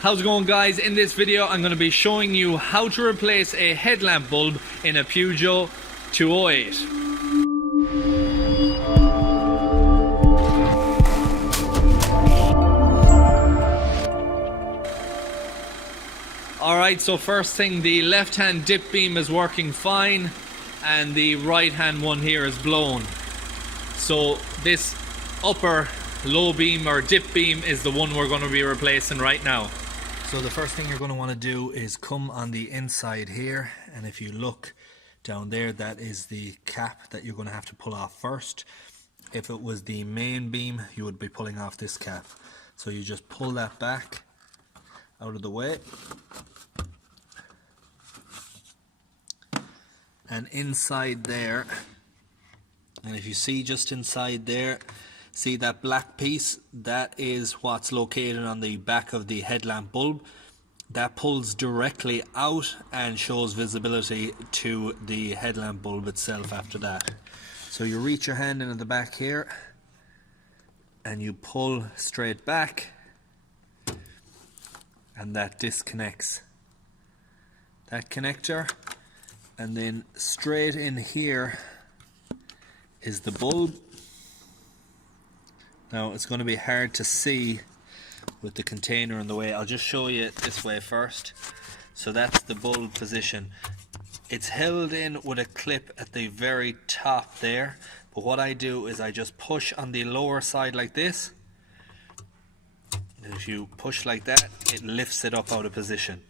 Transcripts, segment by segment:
How's it going, guys? In this video I'm going to be showing you how to replace a headlamp bulb in a Peugeot 208. Alright, so first thing, the left hand dip beam is working fine and the right hand one here is blown. So this upper low beam or dip beam is the one we're going to be replacing right now. So the first thing you're going to want to do is come on the inside here, and if you look down there, that is the cap that you're going to have to pull off first. If it was the main beam, you would be pulling off this cap. So you just pull that back out of the way, and inside there, and if you see just inside there, see that black piece? That is what's located on the back of the headlamp bulb. That pulls directly out and shows visibility to the headlamp bulb itself after that. So you reach your hand into the back here and you pull straight back, and that disconnects that connector, and then straight in here is the bulb. Now it's going to be hard to see with the container in the way. I'll just show you this way first. So that's the bulb position. It's held in with a clip at the very top there, but what I do is I just push on the lower side like this, and if you push like that, it lifts it up out of position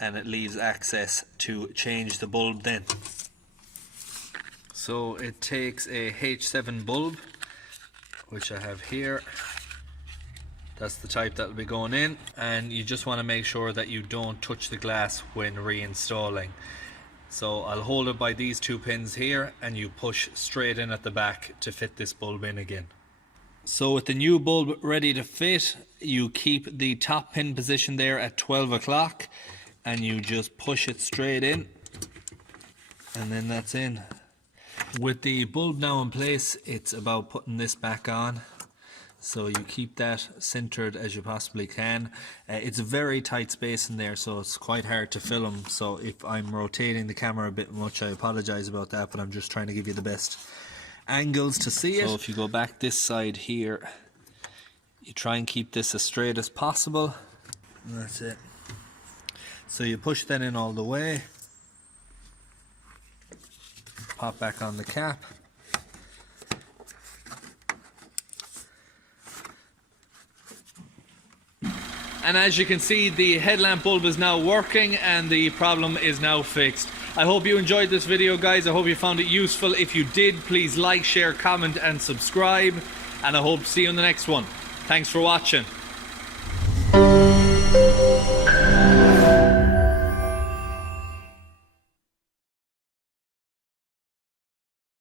and it leaves access to change the bulb then. So it takes a H7 bulb, which I have here. That's the type that will be going in, and you just want to make sure that you don't touch the glass when reinstalling. So I'll hold it by these two pins here, and you push straight in at the back to fit this bulb in again. So with the new bulb ready to fit, you keep the top pin position there at 12 o'clock and you just push it straight in, and then that's in. With the bulb now in place, it's about putting this back on. So you keep that centered as you possibly can. It's a very tight space in there, so it's quite hard to film. So if I'm rotating the camera a bit much, I apologize about that, but I'm just trying to give you the best angles to see it. So if you go back this side here, you try and keep this as straight as possible, and that's it. So you push that in all the way, pop back on the cap, and as you can see, the headlamp bulb is now working and the problem is now fixed. I hope you enjoyed this video, guys. I hope you found it useful. If you did, please like, share, comment and subscribe, and I hope to see you in the next one. Thanks for watching.